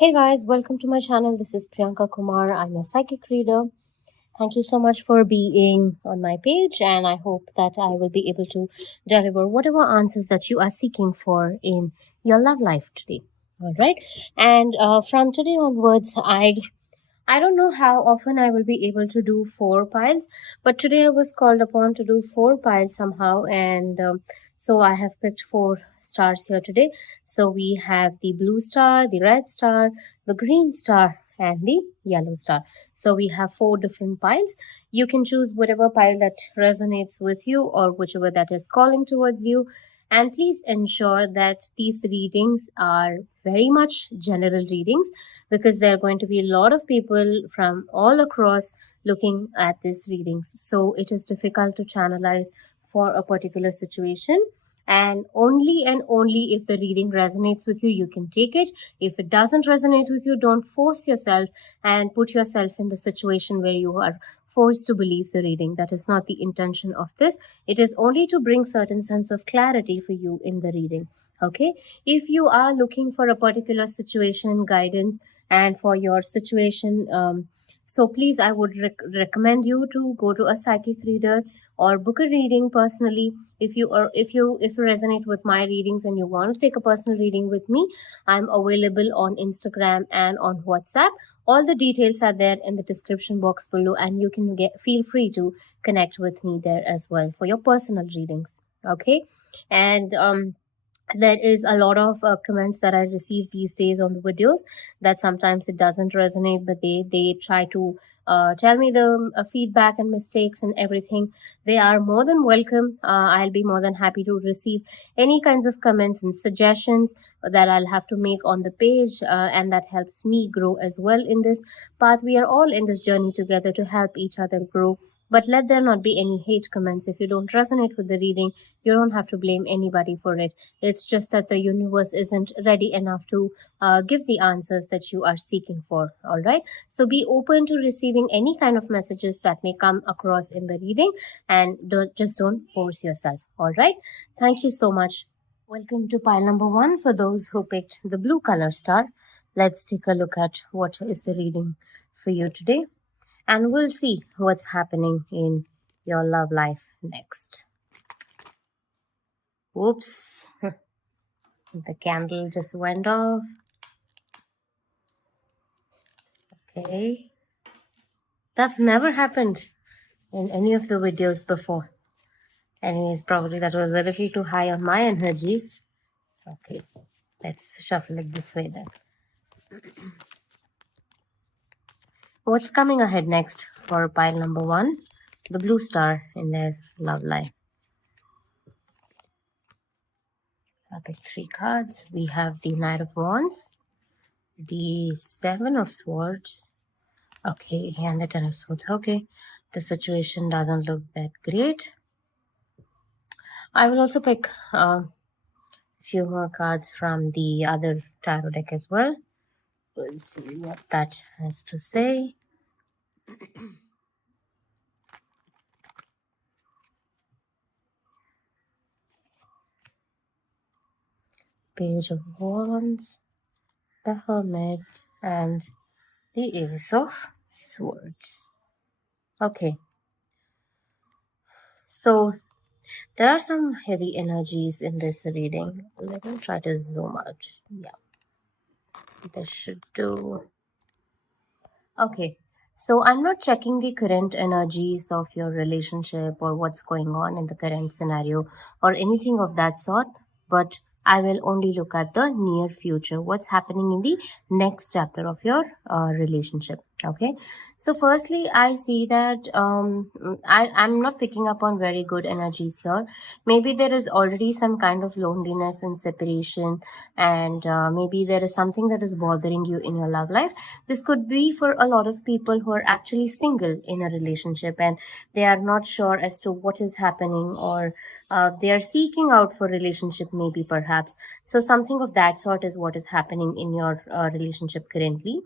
Hey guys, welcome to my channel. This is Priyanka Kumar. I'm a psychic reader. Thank you so much for being on my page, and I hope that I will be able to deliver whatever answers that you are seeking for in your love life today. All right, and from today onwards, I don't know how often I will be able to do four piles, but today I was called upon to do four piles somehow, and so I have picked four stars here today. So we have the blue star, the red star, the green star, and the yellow star. So we have four different piles. You can choose whatever pile that resonates with you or whichever that is calling towards you. And please ensure that these readings are very much general readings because there are going to be a lot of people from all across looking at these readings. So it is difficult to channelize for a particular situation. And only if the reading resonates with you, you can take it. If it doesn't resonate with you, don't force yourself and put yourself in the situation where you are forced to believe the reading. That is not the intention of this. It is only to bring certain sense of clarity for you in the reading. Okay, if you are looking for a particular situation guidance and for your situation, so please I would recommend you to go to a psychic reader or book a reading personally. If you resonate with my readings and you want to take a personal reading with me, I'm available on Instagram and on WhatsApp. All the details are there in the description box below, and you can feel free to connect with me there as well for your personal readings. Okay, and there is a lot of comments that I receive these days on the videos that sometimes it doesn't resonate, but they try to tell me the feedback and mistakes and everything. They are more than welcome. I'll be more than happy to receive any kinds of comments and suggestions that I'll have to make on the page, and that helps me grow as well in this path. We are all in this journey together to help each other grow. But let there not be any hate comments. If you don't resonate with the reading, you don't have to blame anybody for it. It's just that the universe isn't ready enough to give the answers that you are seeking for. All right. So be open to receiving any kind of messages that may come across in the reading, and don't force yourself. All right. Thank you so much. Welcome to pile number one. For those who picked the blue color star, let's take a look at what is the reading for you today, and we'll see what's happening in your love life next. Whoops. The candle just went off. Okay. That's never happened in any of the videos before. Anyways, probably that was a little too high on my energies. Okay, let's shuffle it this way then. What's coming ahead next for pile number one? The blue star in their love life. I'll pick three cards. We have the Knight of Wands, the Seven of Swords, okay, and the Ten of Swords. Okay, the situation doesn't look that great. I will also pick a few more cards from the other tarot deck as well. We'll see what that has to say. Page of Wands, the Hermit, and the Ace of Swords. Okay, so there are some heavy energies in this reading. Let me try to zoom out. Yeah, this should do. Okay, so I'm not checking the current energies of your relationship or what's going on in the current scenario or anything of that sort, but I will only look at the near future, what's happening in the next chapter of your relationship. Okay, so firstly, I see that I'm not picking up on very good energies here. Maybe there is already some kind of loneliness and separation, and maybe there is something that is bothering you in your love life. This could be for a lot of people who are actually single in a relationship and they are not sure as to what is happening, or they are seeking out for relationship, maybe perhaps. So something of that sort is what is happening in your relationship currently.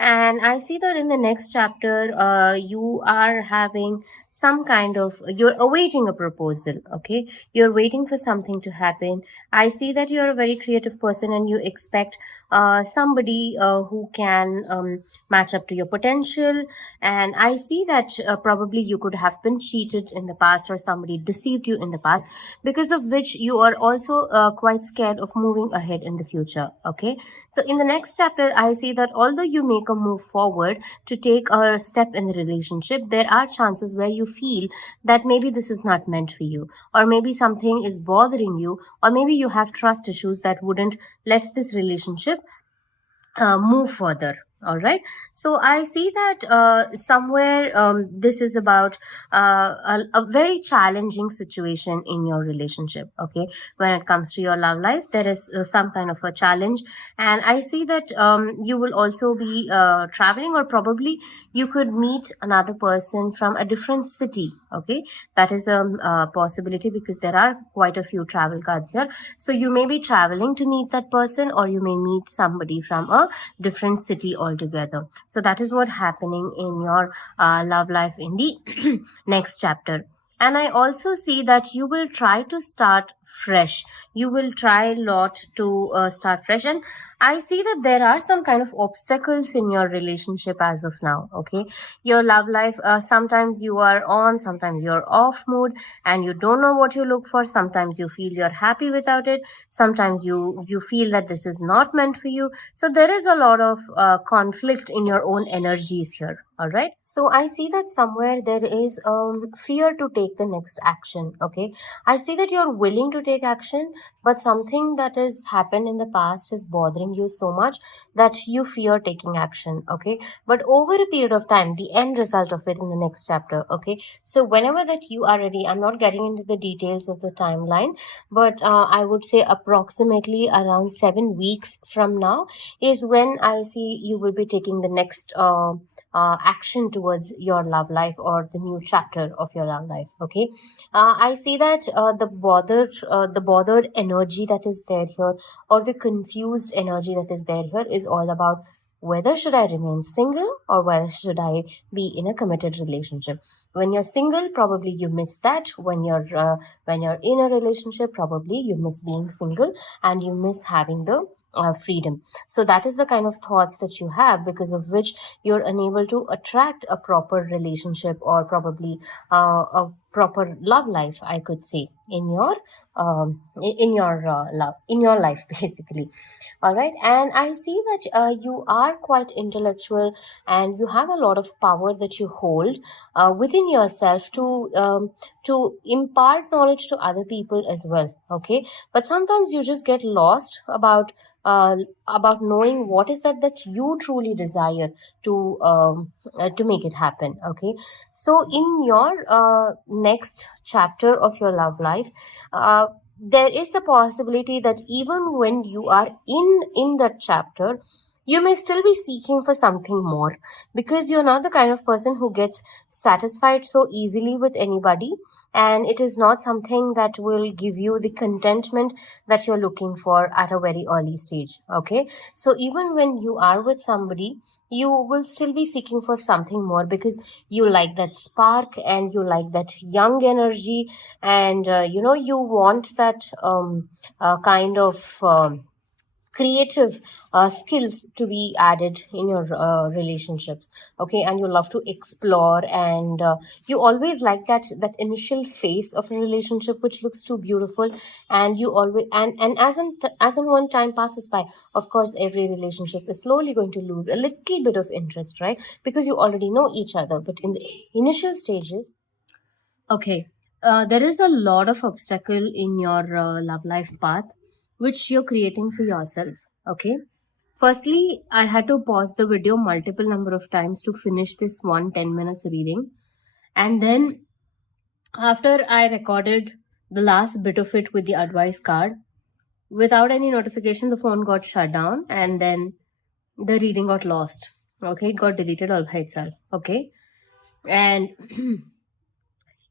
And I see that in the next chapter, you are having some kind of, you're awaiting a proposal. Okay, you're waiting for something to happen. I see that you're a very creative person and you expect somebody who can match up to your potential. And I see that probably you could have been cheated in the past, or somebody deceived you in the past, because of which you are also quite scared of moving ahead in the future. Okay, so in the next chapter, I see that although you make a move forward to take a step in the relationship, there are chances where you feel that maybe this is not meant for you, or maybe something is bothering you, or maybe you have trust issues that wouldn't let this relationship move further. All right, so I see that somewhere this is about a very challenging situation in your relationship. Okay, when it comes to your love life, there is some kind of a challenge, and I see that you will also be traveling, or probably you could meet another person from a different city. Okay, that is a possibility, because there are quite a few travel cards here. So you may be traveling to meet that person, or you may meet somebody from a different city altogether. So that is what happening in your love life in the next chapter. And I also see that you will try to start fresh. You will try a lot to start fresh. And I see that there are some kind of obstacles in your relationship as of now. Okay, your love life, sometimes you are on, sometimes you're off mood, and you don't know what you look for. Sometimes you feel you're happy without it. Sometimes you feel that this is not meant for you. So there is a lot of conflict in your own energies here. All right, so I see that somewhere there is fear to take the next action. Okay, I see that you're willing to take action, but something that has happened in the past is bothering you so much that you fear taking action. Okay, but over a period of time, the end result of it in the next chapter. Okay, so whenever that you are ready, I'm not getting into the details of the timeline, but I would say approximately around 7 weeks from now is when I see you will be taking the next action towards your love life, or the new chapter of your love life. Okay, I see that the bothered energy that is there here, or the confused energy that is there here, is all about whether should I remain single, or whether should I be in a committed relationship. When you're single, probably you miss that. When you're in a relationship, probably you miss being single, and you miss having the freedom. So that is the kind of thoughts that you have, because of which you're unable to attract a proper relationship, or probably a proper love life, I could say, in your love, in your life basically. All right, and I see that you are quite intellectual, and you have a lot of power that you hold within yourself to impart knowledge to other people as well. Okay, but sometimes you just get lost uh, about knowing what is that you truly desire to make it happen. Okay, so in your next chapter of your love life, there is a possibility that even when you are in that chapter, you may still be seeking for something more, because you're not the kind of person who gets satisfied so easily with anybody, and it is not something that will give you the contentment that you're looking for at a very early stage. Okay, so even when you are with somebody, you will still be seeking for something more, because you like that spark, and you like that young energy, and you want that kind of creative skills to be added in your relationships. Okay, and you love to explore, and you always like that initial phase of a relationship which looks too beautiful, and you always, and as in one time passes by, of course every relationship is slowly going to lose a little bit of interest, right? Because you already know each other, but in the initial stages. Okay, there is a lot of obstacle in your love life path, which you're creating for yourself. Okay. Firstly, I had to pause the video multiple number of times to finish this 10 minutes reading. And then after I recorded the last bit of it with the advice card, without any notification, the phone got shut down, and then the reading got lost. Okay, it got deleted all by itself. Okay. And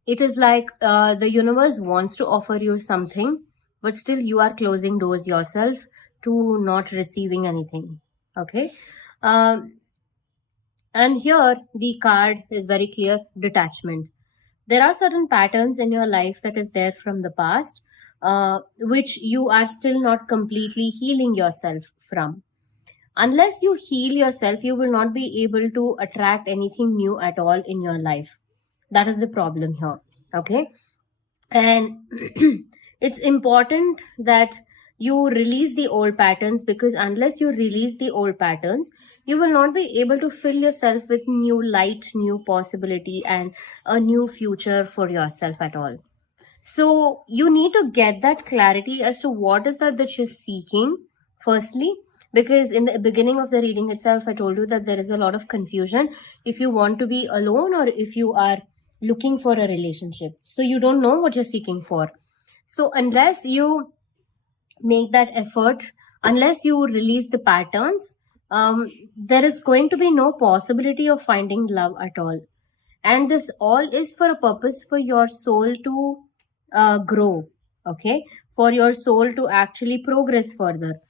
it is like the universe wants to offer you something, but still you are closing doors yourself to not receiving anything. Okay. um, And here the card is very clear: detachment. There are certain patterns in your life that is there from the past, which you are still not completely healing yourself from. Unless you heal yourself, you will not be able to attract anything new at all in your life. That is the problem here. Okay. And it's important that you release the old patterns, because unless you release the old patterns, you will not be able to fill yourself with new light, new possibility, and a new future for yourself at all. So you need to get that clarity as to what is that you're seeking, firstly, because in the beginning of the reading itself, I told you that there is a lot of confusion if you want to be alone or if you are looking for a relationship. So you don't know what you're seeking for. So unless you make that effort, unless you release the patterns, there is going to be no possibility of finding love at all. And this all is for a purpose for your soul to grow, okay, for your soul to actually progress further.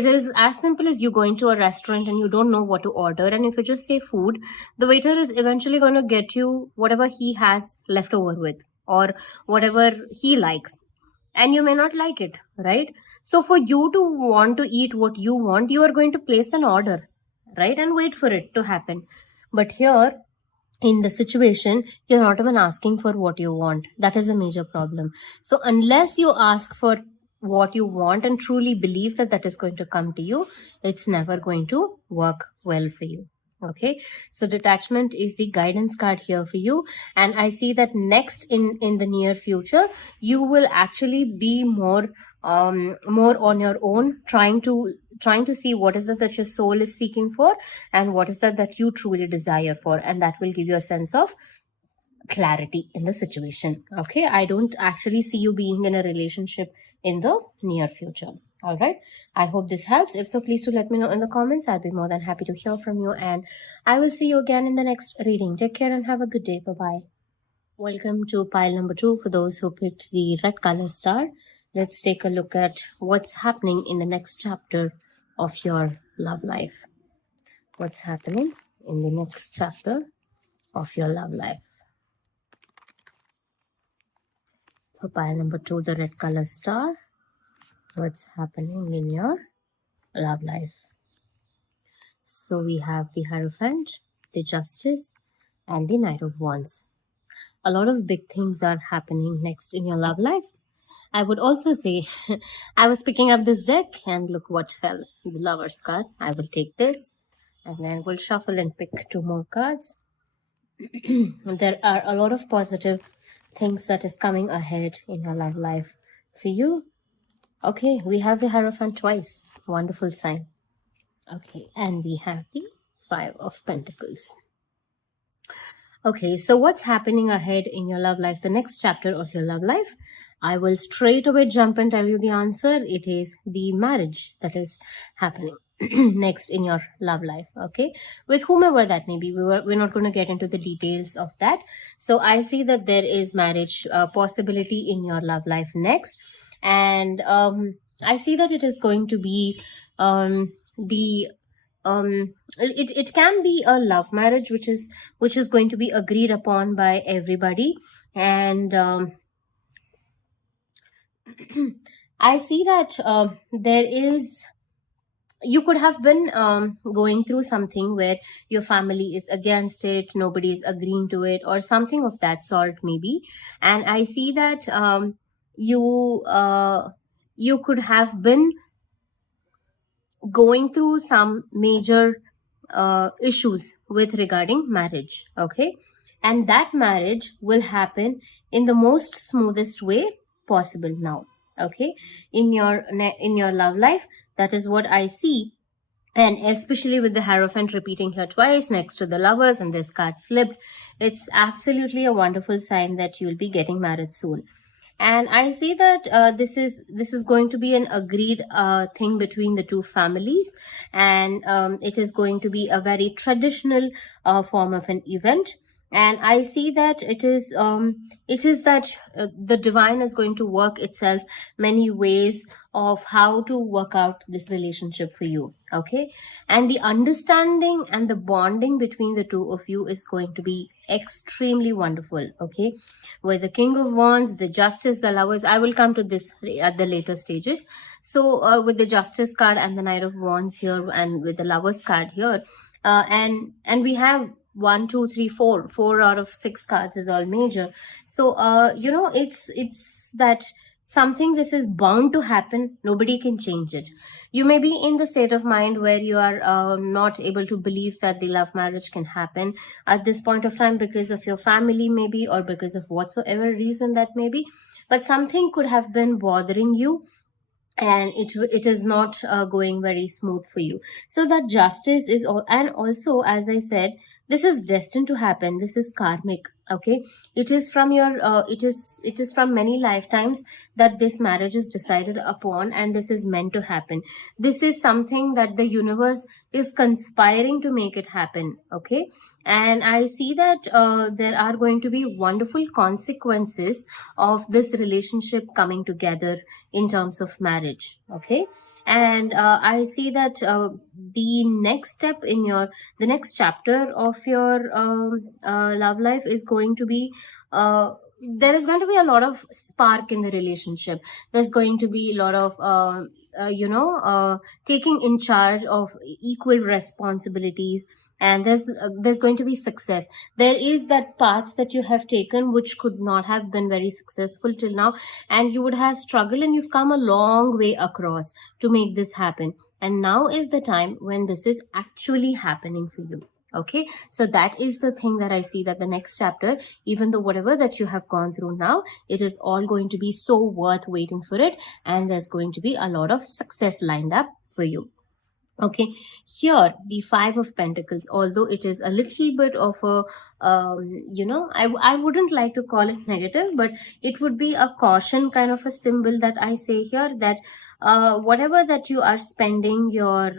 It is as simple as you going to a restaurant and you don't know what to order, and if you just say food, the waiter is eventually going to get you whatever he has left over with, or whatever he likes, and you may not like it, right? So for you to want to eat what you want, you are going to place an order, right, and wait for it to happen. But here in the situation, you're not even asking for what you want. That is a major problem. So unless you ask for what you want and truly believe that that is going to come to you, it's never going to work well for you. Okay, so detachment is the guidance card here for you, and I see that next in the near future, you will actually be more on your own, trying to see what is that your soul is seeking for, and what is that you truly desire for, and that will give you a sense of clarity in the situation. Okay, I don't actually see you being in a relationship in the near future. All right, I hope this helps. If so, please do let me know in the comments. I'll be more than happy to hear from you, and I will see you again in the next reading. Take care and have a good day. Bye bye. Welcome to pile number 2 for those who picked the red color star. Let's take a look at what's happening in the next chapter of your love life. What's happening in the next chapter of your love life? For pile number 2, the red color star, what's happening in your love life? So we have the Hierophant, the Justice, and the Knight of Wands. A lot of big things are happening next in your love life. I would also say, I was picking up this deck and look what fell. The Lover's card. I will take this and then we'll shuffle and pick 2 more cards. There are a lot of positive things that is coming ahead in your love life for you. Okay, we have the Hierophant twice. Wonderful sign. Okay, and we have the 5 of Pentacles. Okay, so what's happening ahead in your love life, the next chapter of your love life? I will straight away jump and tell you the answer. It is the marriage that is happening next in your love life. Okay, with whomever that may be. We're not going to get into the details of that. So I see that there is marriage possibility in your love life next, and I see that it is going to be it can be a love marriage which is going to be agreed upon by everybody, and I see that there is, you could have been going through something where your family is against it, nobody is agreeing to it, or something of that sort maybe. And I see that you could have been going through some major issues with regarding marriage. Okay, and that marriage will happen in the most smoothest way possible now. Okay, in your love life, that is what I see. And especially with the Hierophant repeating here twice next to the Lovers and this card flipped, it's absolutely a wonderful sign that you'll be getting married soon. And I see that this is going to be an agreed thing between the 2 families, and it is going to be a very traditional form of an event. And I see that it is that the divine is going to work itself many ways of how to work out this relationship for you. Okay, and the understanding and the bonding between the two of you is going to be extremely wonderful. Okay, with the King of Wands, the Justice, the Lovers, I will come to this at the later stages. So with the Justice card and the Knight of Wands here, and with the Lovers card here, and we have 1, 2, 3, 4 out of 6 cards is all major. So it's that something, this is bound to happen, nobody can change it. You may be in the state of mind where you are not able to believe that the love marriage can happen at this point of time because of your family maybe, or because of whatsoever reason that may be, but something could have been bothering you, and it is not going very smooth for you. So that justice is all, and also, as I said, this is destined to happen, this is karmic. Okay, it is from your it is from many lifetimes that this marriage is decided upon, and this is meant to happen. This is something that the universe is conspiring to make it happen. Okay, and I see that there are going to be wonderful consequences of this relationship coming together in terms of marriage. Okay, and I see that the next step in your the next chapter of your love life is going to be there is going to be a lot of spark in the relationship. There's going to be a lot of taking in charge of equal responsibilities, and there's going to be success. There is that path that you have taken which could not have been very successful till now, and you would have struggled, and you've come a long way across to make this happen, and now is the time when this is actually happening for you. Okay, so that is the thing that I see, that the next chapter, even though whatever that you have gone through now, it is all going to be so worth waiting for it, and there's going to be a lot of success lined up for you. Okay, here the Five of Pentacles, although it is a little bit of a I wouldn't like to call it negative, but it would be a caution kind of a symbol that I say here, that whatever that you are spending your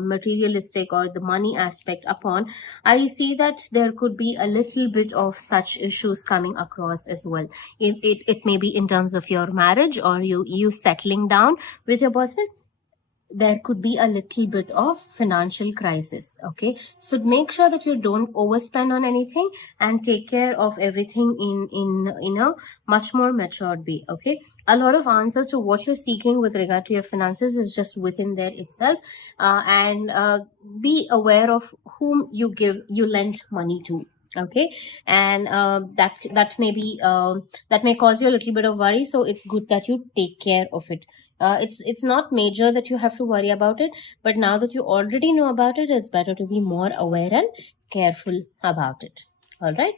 materialistic or the money aspect upon, I see that there could be a little bit of such issues coming across as well. It may be in terms of your marriage, or you settling down with your person. There could be a little bit of financial crisis. Okay, so make sure that you don't overspend on anything, and take care of everything in a much more matured way. Okay, a lot of answers to what you're seeking with regard to your finances is just within there itself, and be aware of whom you lend money to. Okay, and that may be that may cause you a little bit of worry, so it's good that you take care of it. It's not major that you have to worry about it, but now that you already know about it, it's better to be more aware and careful about it. All right,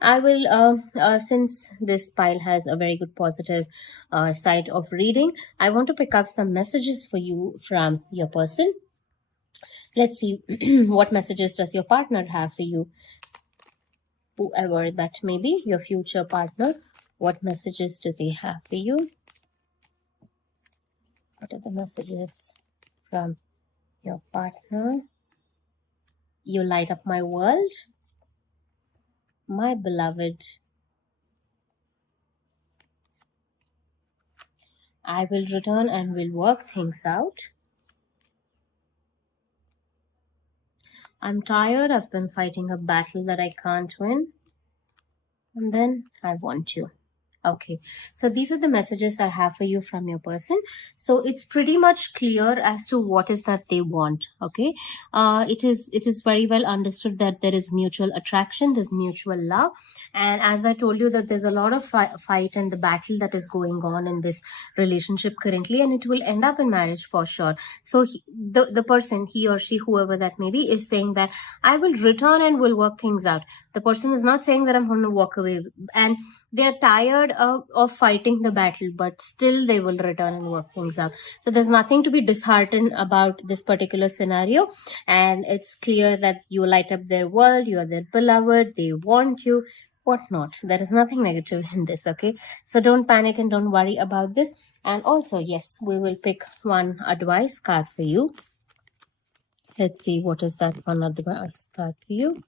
I will since this pile has a very good positive side of reading, I want to pick up some messages for you from your person. Let's see what messages does your partner have for you, whoever that may be, your future partner. What messages do they have for you? What are the messages from your partner? You light up my world, my beloved. I will return and will work things out. I'm tired. I've been fighting a battle that I can't win. And then I want you. Okay, so these are the messages I have for you from your person. So it's pretty much clear as to what is that they want. Okay, it is very well understood that there is mutual attraction, there's mutual love, and as I told you, that there's a lot of fight and the battle that is going on in this relationship currently, and it will end up in marriage for sure. So the person, he or she, whoever that may be, is saying that I will return and will work things out. The person is not saying that I'm going to walk away, and they're tired of fighting the battle, but still they will return and work things out. So there's nothing to be disheartened about this particular scenario, and it's clear that you light up their world, you are their beloved, they want you, whatnot. There is nothing negative in this. Okay, so don't panic and don't worry about this. And also, yes, we will pick one advice card for you. Let's see what is that one advice card for you.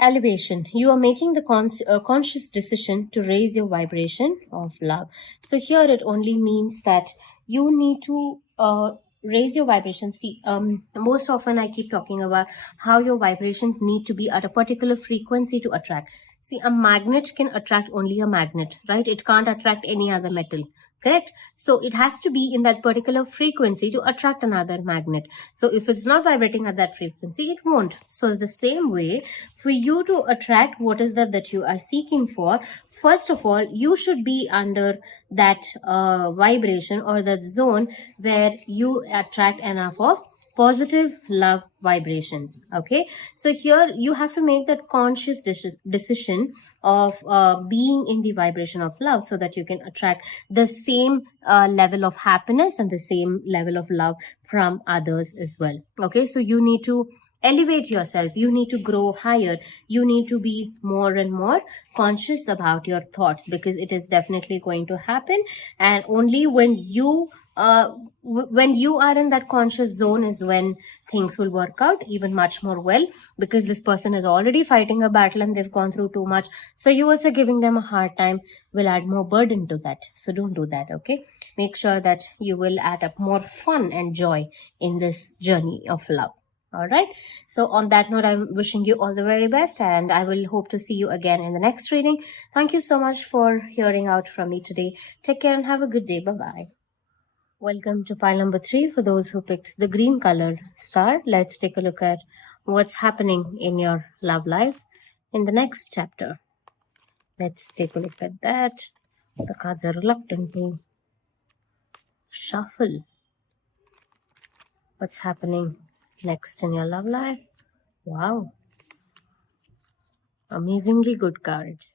Elevation. You are making the conscious decision to raise your vibration of love. So here it only means that you need to raise your vibration. See, most often I keep talking about how your vibrations need to be at a particular frequency to attract. See, a magnet can attract only a magnet, right? It can't attract any other metal. Correct? So it has to be in that particular frequency to attract another magnet. So if it's not vibrating at that frequency, it won't. So the same way, for you to attract what is that you are seeking for, first of all, you should be under that vibration or that zone where you attract enough of positive love vibrations. Okay, so here you have to make that conscious decision of being in the vibration of love so that you can attract the same level of happiness and the same level of love from others as well. Okay, so you need to elevate yourself, you need to grow higher, you need to be more and more conscious about your thoughts, because it is definitely going to happen. And only when you are in that conscious zone is when things will work out even much more well, because this person is already fighting a battle and they've gone through too much, so you also giving them a hard time will add more burden to that. So don't do that. Okay, make sure that you will add up more fun and joy in this journey of love. All right, so on that note, I'm wishing you all the very best, and I will hope to see you again in the next reading. Thank you so much for hearing out from me today. Take care and have a good day. Bye bye. Welcome to pile number 3 for those who picked the green colored star. Let's take a look at what's happening in your love life in the next chapter. Let's take a look at that. The cards are reluctant to shuffle. What's happening next in your love life? Wow. Amazingly good cards.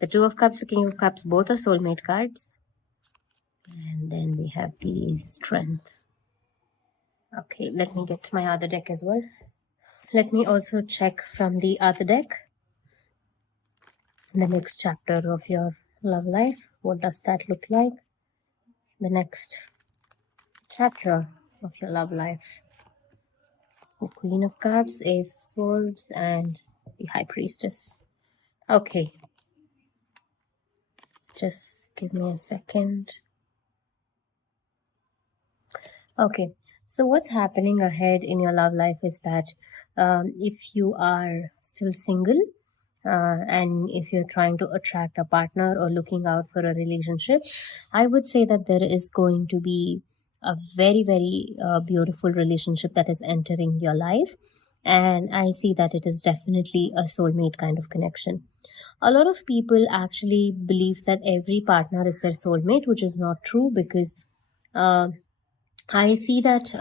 The Two of Cups, the King of Cups, both are soulmate cards. And then we have the Strength. Okay, let me get my other deck as well. Let me also check from the other deck the next chapter of your love life. What does that look like? The next chapter of your love life. The Queen of Cups, Ace of Swords, and the High Priestess. Okay. Just give me a second. Okay. So what's happening ahead in your love life is that if you are still single, and if you're trying to attract a partner or looking out for a relationship, I would say that there is going to be a very, very beautiful relationship that is entering your life. And I see that it is definitely a soulmate kind of connection. A lot of people actually believe that every partner is their soulmate, which is not true, because I see that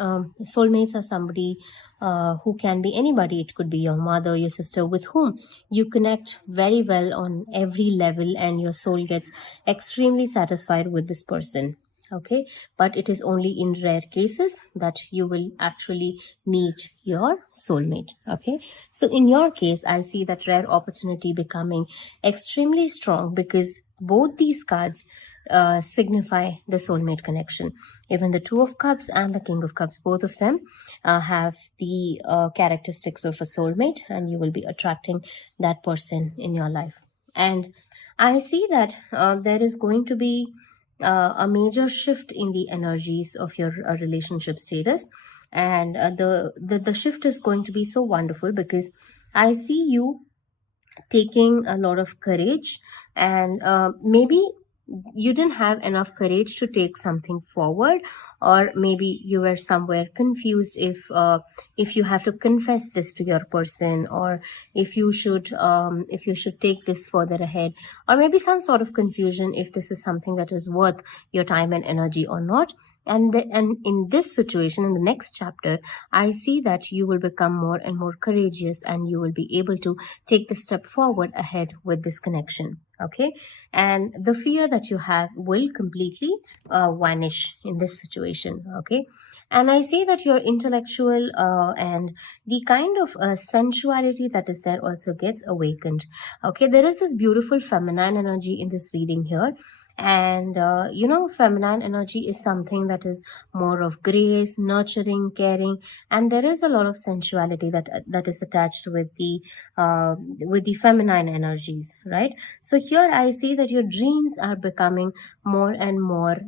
soulmates are somebody who can be anybody. It could be your mother, your sister, with whom you connect very well on every level, and your soul gets extremely satisfied with this person. Okay, but it is only in rare cases that you will actually meet your soulmate. Okay, so in your case, I see that rare opportunity becoming extremely strong, because both these cards signify the soulmate connection. Even the Two of Cups and the King of Cups, both of them have the characteristics of a soulmate, and you will be attracting that person in your life. And I see that there is going to be a major shift in the energies of your relationship status, and the shift is going to be so wonderful, because I see you taking a lot of courage, and maybe you didn't have enough courage to take something forward, or maybe you were somewhere confused if you have to confess this to your person, or if you should take this further ahead, or maybe some sort of confusion if this is something that is worth your time and energy or not. And in this situation, in the next chapter, I see that you will become more and more courageous, and you will be able to take the step forward ahead with this connection. Okay, and the fear that you have will completely vanish in this situation. Okay, and I see that your intellectual and the kind of sensuality that is there also gets awakened. Okay, there is this beautiful feminine energy in this reading here, And feminine energy is something that is more of grace, nurturing, caring, and there is a lot of sensuality that is attached with the feminine energies, right? So here I see that your dreams are becoming more and more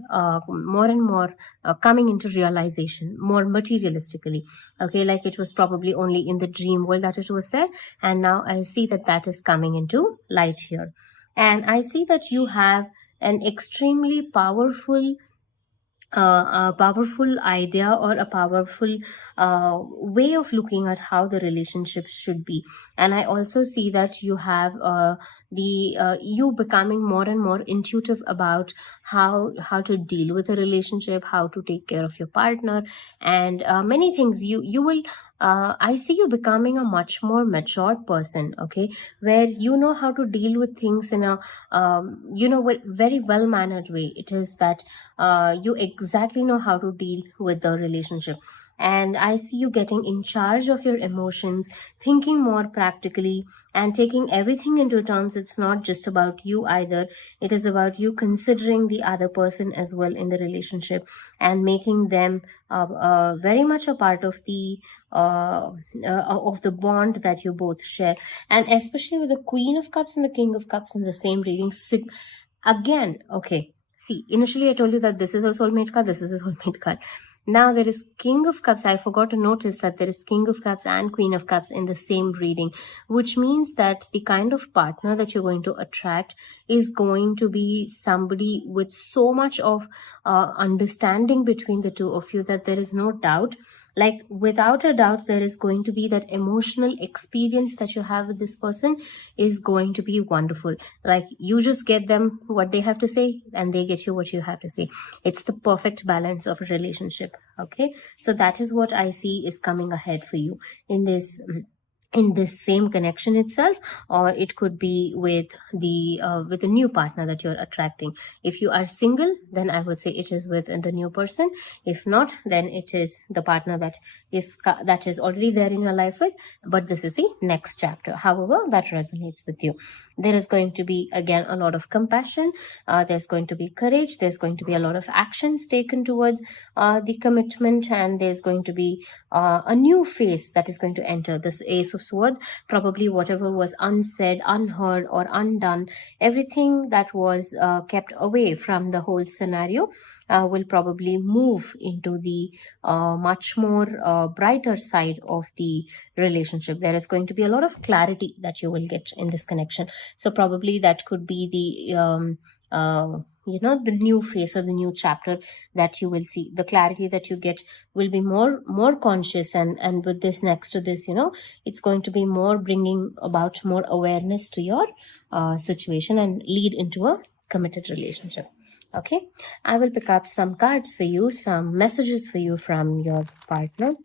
coming into realization more materialistically. Okay, like it was probably only in the dream world that it was there, and now I see that that is coming into light here. And I see that you have an extremely a powerful idea or a powerful way of looking at how the relationship should be. And I also see that you have the you becoming more and more intuitive about how to deal with a relationship, how to take care of your partner, and many things. You will I see you becoming a much more mature person, okay, where you know how to deal with things in a very well mannered way. It is that you exactly know how to deal with the relationship. And I see you getting in charge of your emotions, thinking more practically, and taking everything into terms. It's not just about you either, it is about you considering the other person as well in the relationship, and making them very much a part of the bond that you both share. And especially with the Queen of Cups and the King of Cups in the same reading, again, okay, see, initially I told you that this is a soulmate card, this is a soulmate card. Now there is King of Cups. I forgot to notice that there is King of Cups and Queen of Cups in the same reading, which means that the kind of partner that you're going to attract is going to be somebody with so much of understanding between the two of you that there is no doubt. Like, without a doubt, there is going to be that emotional experience that you have with this person is going to be wonderful. Like, you just get them what they have to say and they get you what you have to say. It's the perfect balance of a relationship. Okay, so that is what I see is coming ahead for you in this same connection itself, or it could be with the new partner that you're attracting. If you are single, then I would say it is with the new person. If not, then it is the partner that is already there in your life with, but this is the next chapter, however that resonates with you. There is going to be again a lot of compassion, there's going to be courage, there's going to be a lot of actions taken towards the commitment, and there's going to be a new phase that is going to enter. This Ace of Swords, probably whatever was unsaid, unheard, or undone, everything that was kept away from the whole scenario will probably move into the much more brighter side of the relationship. There is going to be a lot of clarity that you will get in this connection. So probably that could be the new phase or the new chapter that you will see. The clarity that you get will be more conscious, and with this, next to this, it's going to be more bringing about more awareness to your situation and lead into a committed relationship. Okay, I will pick up some cards for you, some messages for you from your partner.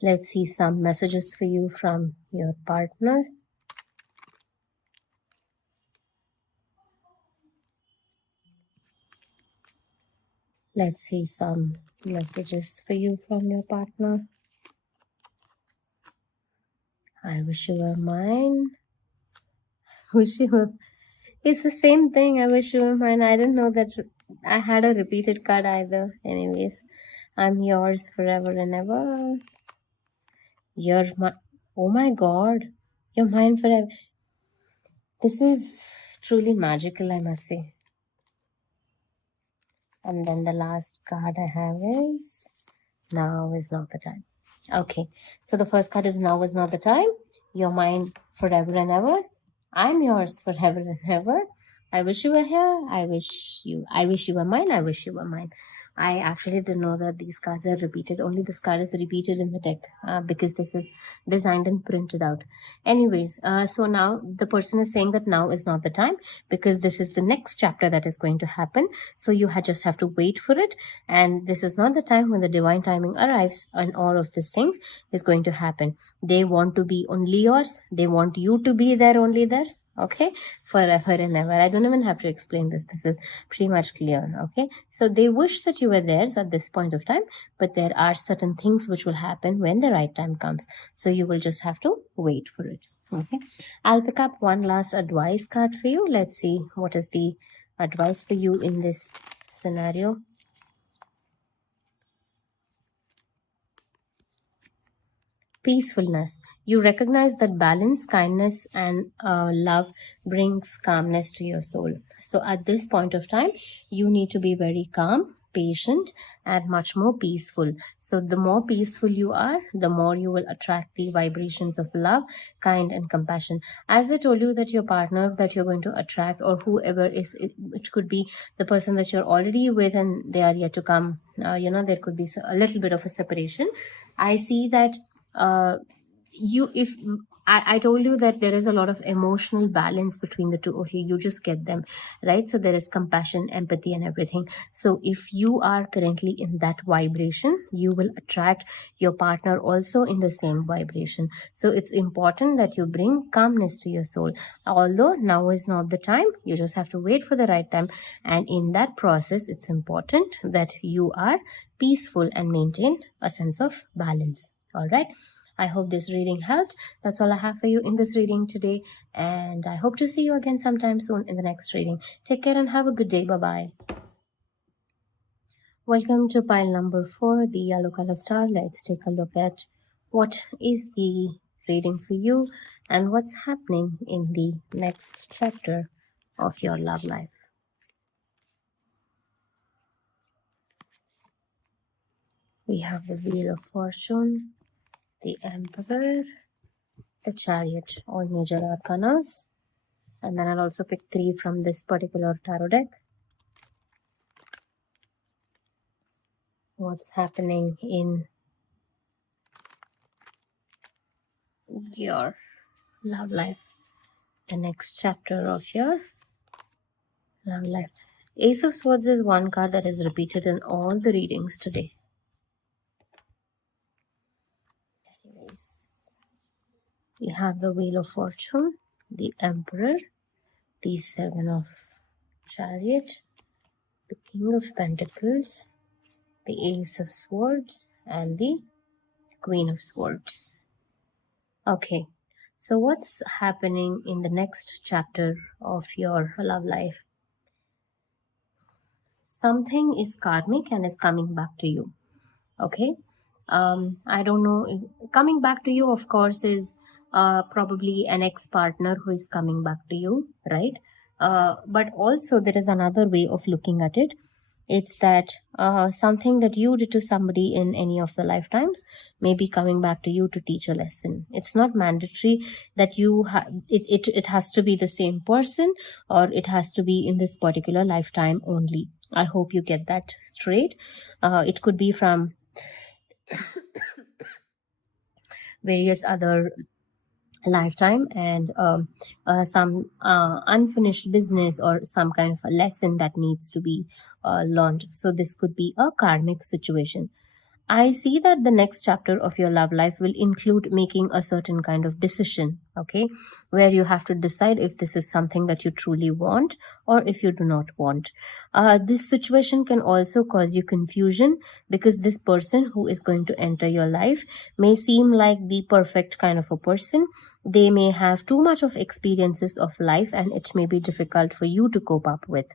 Let's see some messages for you from your partner. Let's see some messages for you from your partner. I wish you were mine. Wish you were. It's the same thing. I wish you were mine. I didn't know that I had a repeated card either. Anyways, I'm yours forever and ever. You're my. Oh my God. You're mine forever. This is truly magical, I must say. And then the last card I have is now is not the time. Okay, so the first card is now is not the time. You're mine forever and ever. I'm yours forever and ever. I wish you were here. I wish you were mine. I wish you were mine. I actually didn't know that these cards are repeated. Only this card is repeated in the deck because this is designed and printed out. Anyways, so now the person is saying that now is not the time because this is the next chapter that is going to happen. So you just have to wait for it. And this is not the time when the divine timing arrives and all of these things is going to happen. They want to be only yours. They want you to be there, only theirs. Okay, forever and ever. I don't even have to explain this. This is pretty much clear. Okay, so they wish that you were theirs at this point of time, but there are certain things which will happen when the right time comes. So you will just have to wait for it. Okay, I'll pick up one last advice card for you. Let's see what is the advice for you in this scenario. Peacefulness. You recognize that balance, kindness, and love brings calmness to your soul. So at this point of time, you need to be very calm, patient, and much more peaceful. So the more peaceful you are, the more you will attract the vibrations of love, kind, and compassion. As I told you, that your partner that you're going to attract, or whoever is, it could be the person that you're already with and they are yet to come. There could be a little bit of a separation. I see that uh, you if I told you that there is a lot of emotional balance between the two of you. You just get them right. So there is compassion, empathy, and everything. So if you are currently in that vibration, you will attract your partner also in the same vibration. So it's important that you bring calmness to your soul. Although now is not the time, you just have to wait for the right time. And in that process, it's important that you are peaceful and maintain a sense of balance. All right. I hope this reading helped. That's all I have for you in this reading today. And I hope to see you again sometime soon in the next reading. Take care and have a good day. Bye-bye. Welcome to pile number 4, the yellow color star. Let's take a look at what is the reading for you and what's happening in the next chapter of your love life. We have the Wheel of Fortune, the Emperor, the Chariot, all major arcanas, and then I'll also pick 3 from this particular tarot deck. What's happening in your love life, the next chapter of your love life. Ace of Swords is one card that is repeated in all the readings today. Anyways, we have the Wheel of Fortune, the Emperor, the 7 of Chariot, the King of Pentacles, the Ace of Swords, and the Queen of Swords. Okay, so what's happening in the next chapter of your love life? Something is karmic and is coming back to you. Okay, I don't know if coming back to you, of course, is probably an ex-partner who is coming back to you, right? But also there is another way of looking at it. It's that something that you did to somebody in any of the lifetimes may be coming back to you to teach a lesson. It's not mandatory that it has to be the same person, or it has to be in this particular lifetime only. I hope you get that straight. It could be from various other lifetime, and some unfinished business or some kind of a lesson that needs to be learned. So this could be a karmic situation. I see that the next chapter of your love life will include making a certain kind of decision, okay, where you have to decide if this is something that you truly want or if you do not want. This situation can also cause you confusion, because this person who is going to enter your life may seem like the perfect kind of a person. They may have too much of experiences of life and it may be difficult for you to cope up with.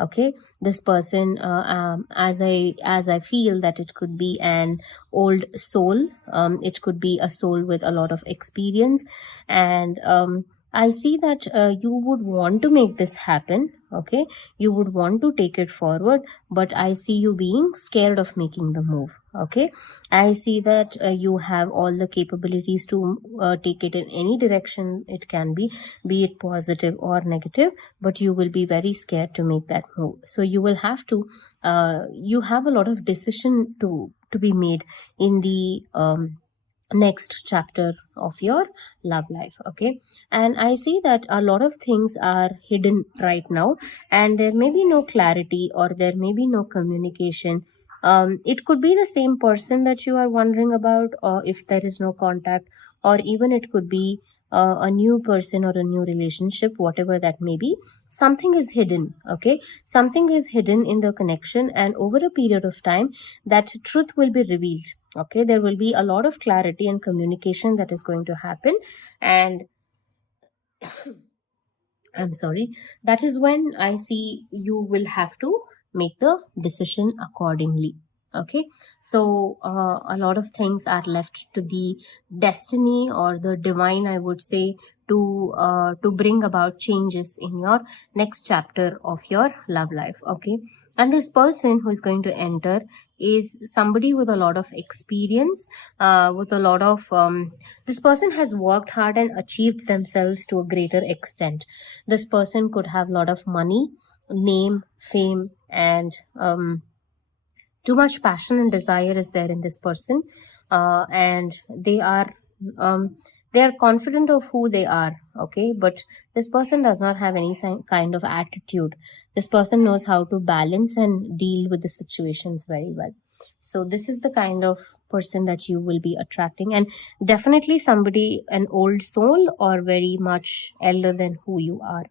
Okay, this person, as I feel that it could be an old soul. It could be a soul with a lot of experience, and I see that you would want to make this happen. Okay, you would want to take it forward, but I see you being scared of making the move. Okay, I see that you have all the capabilities to take it in any direction it can be it positive or negative, but you will be very scared to make that move. So you will have to you have a lot of decision to be made in the next chapter of your love life. Okay, and I see that a lot of things are hidden right now, and there may be no clarity or there may be no communication. It could be the same person that you are wondering about, or if there is no contact, or even it could be a new person or a new relationship, whatever that may be. Something is hidden. Okay, something is hidden in the connection, and over a period of time that truth will be revealed. Okay, there will be a lot of clarity and communication that is going to happen, and I'm sorry, that is when I see you will have to make the decision accordingly. Okay, so a lot of things are left to the destiny or the divine, I would say, to bring about changes in your next chapter of your love life. Okay, and this person who is going to enter is somebody with a lot of experience, with a lot of this person has worked hard and achieved themselves to a greater extent. This person could have a lot of money, name, fame, and too much passion and desire is there in this person, and um, they are confident of who they are. Okay, but this person does not have any kind of attitude. This person knows how to balance and deal with the situations very well. So this is the kind of person that you will be attracting, and definitely somebody, an old soul or very much elder than who you are.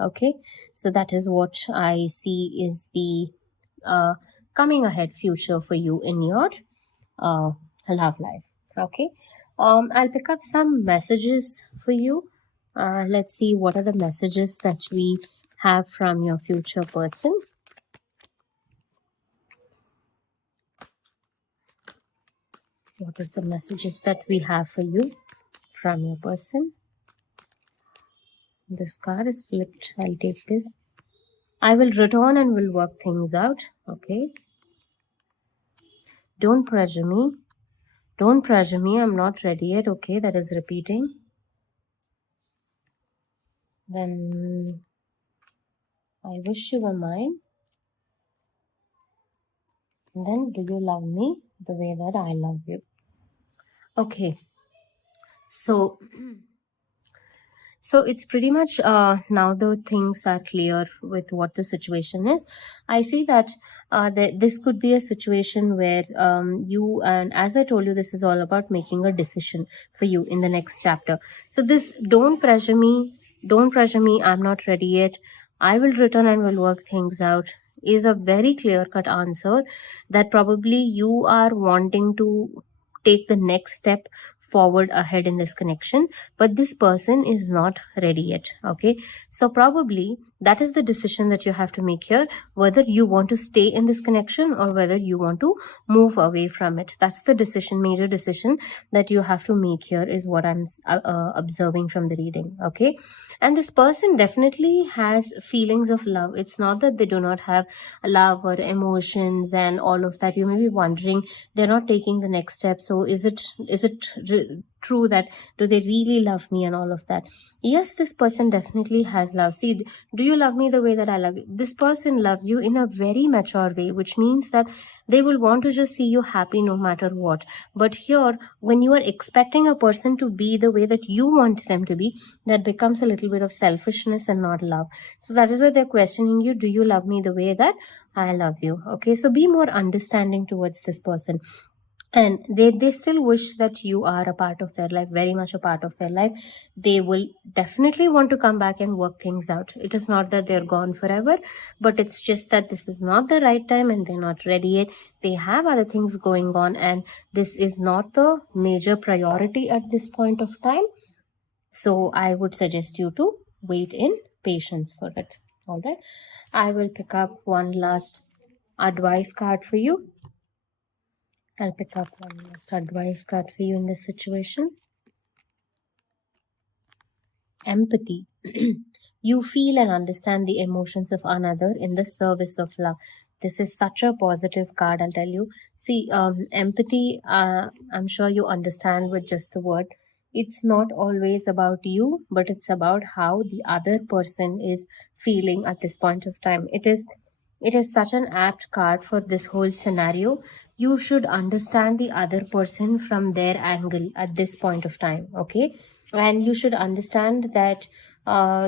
Okay, so that is what I see is the uh, coming ahead future for you in your uh, love life. Okay, I'll pick up some messages for you. Let's see what are the messages that we have from your future person. What is the messages that we have for you from your person? This card is flipped. I'll take this. I will return and will work things out. Okay, don't pressure me. Don't pressure me, I'm not ready yet. Okay, that is repeating. Then I wish you were mine. And then do you love me the way that I love you? Okay, so it's pretty much now the things are clear with what the situation is. I see that this could be a situation where you, and as I told you, this is all about making a decision for you in the next chapter. So this don't pressure me, I'm not ready yet, I will return and will work things out is a very clear cut answer that probably you are wanting to take the next step forward ahead in this connection, but this person is not ready yet. Okay, so probably that is the decision that you have to make here, whether you want to stay in this connection or whether you want to move away from it. That's the decision, major decision that you have to make here, is what I'm observing from the reading. Okay, and this person definitely has feelings of love. It's not that they do not have love or emotions and all of that. You may be wondering, they're not taking the next step, so is it true that do they really love me and all of that? Yes, this person definitely has love. See, do you love me the way that I love you? This person loves you in a very mature way, which means that they will want to just see you happy no matter what. But here, when you are expecting a person to be the way that you want them to be, that becomes a little bit of selfishness and not love. So that is why they're questioning you, do you love me the way that I love you? Okay, so be more understanding towards this person, and they still wish that you are a part of their life, very much a part of their life. They will definitely want to come back and work things out. It is not that they're gone forever, but it's just that this is not the right time and they're not ready yet. They have other things going on, and this is not the major priority at this point of time. So I would suggest you to wait in patience for it. All right, I will pick up one last advice card for you. I'll pick up one last advice card for you in this situation. Empathy. You feel and understand the emotions of another in the service of love. This is such a positive card, I'll tell you. See, empathy, I'm sure you understand with just the word. It's not always about you, but it's about how the other person is feeling at this point of time. It is such an apt card for this whole scenario. You should understand the other person from their angle at this point of time. Okay, and you should understand that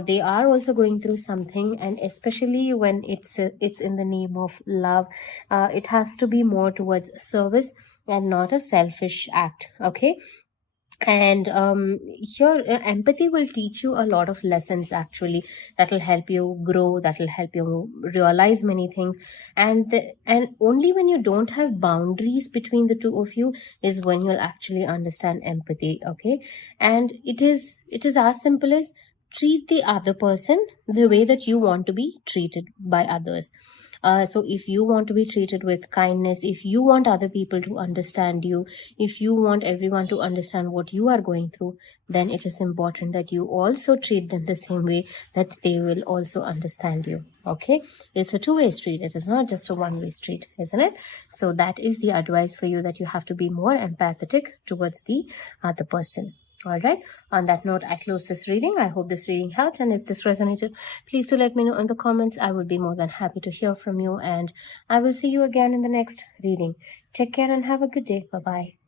they are also going through something, and especially when it's in the name of love, it has to be more towards service and not a selfish act. Okay, and here empathy will teach you a lot of lessons, actually, that will help you grow, that will help you realize many things. And only when you don't have boundaries between the two of you is when you'll actually understand empathy. Okay, and it is as simple as treat the other person the way that you want to be treated by others. So if you want to be treated with kindness, if you want other people to understand you, if you want everyone to understand what you are going through, then it is important that you also treat them the same way that they will also understand you. Okay, it's a two-way street. It is not just a one-way street, isn't it? So that is the advice for you, that you have to be more empathetic towards the other person. All right, on that note, I close this reading. I hope this reading helped, and if this resonated, please do let me know in the comments. I would be more than happy to hear from you, and I will see you again in the next reading. Take care and have a good day. Bye bye.